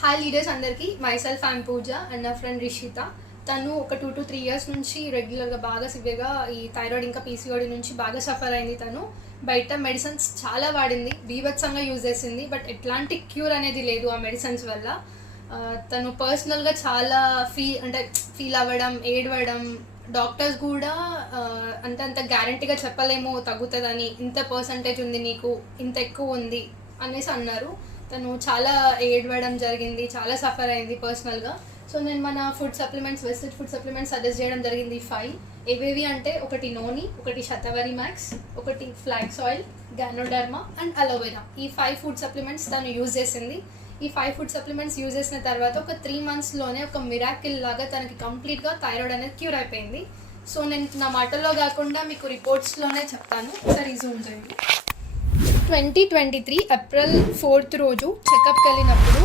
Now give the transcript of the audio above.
Hi leaders అందరికీ, myself I'm puja and నా friend Rishitha. తను ఒక 2 to 3 years నుంచి రెగ్యులర్గా బాగా సివియర్గా ఈ థైరాయిడ్ ఇంకా పీసీఓడి నుంచి బాగా సఫర్ అయింది. తను బయట మెడిసిన్స్ చాలా వాడింది, బీభత్సంగా యూజ్ చేసింది, బట్ ఎట్లాంటి క్యూర్ అనేది లేదు ఆ మెడిసిన్స్ వల్ల. తను పర్సనల్గా చాలా ఫీల్ అవ్వడం, ఏడవడం, డాక్టర్స్ కూడా అంత గ్యారంటీగా చెప్పలేము తగ్గుతుందని, ఇంత పర్సంటేజ్ ఉంది నీకు, ఇంత ఎక్కువ ఉంది అనేసి అన్నారు. తను చాలా ఏడవడం జరిగింది, చాలా సఫర్ అయింది పర్సనల్గా. సో నేను మన food supplements, wastage food supplements suggest చేయడం జరిగింది. 5 ఏవేవి అంటే, ఒకటి నోని, ఒకటి శతవరి మ్యాక్స్, ఒకటి flax oil, ganoderma and aloe vera. ఈ 5 ఫుడ్ సప్లిమెంట్స్ తను యూజ్ చేసింది. ఈ 5 ఫుడ్ సప్లిమెంట్స్ యూజ్ చేసిన తర్వాత ఒక 3 monthsలోనే ఒక మిరాకిల్ లాగా తనకి కంప్లీట్గా థైరాయిడ్ అనేది క్యూర్ అయిపోయింది. సో నేను నా మాటల్లో కాకుండా మీకు రిపోర్ట్స్లోనే చెప్తాను, ఒకసారి జూమ్ చేయండి. 2023 April 4th రోజు చెకప్కి వెళ్ళినప్పుడు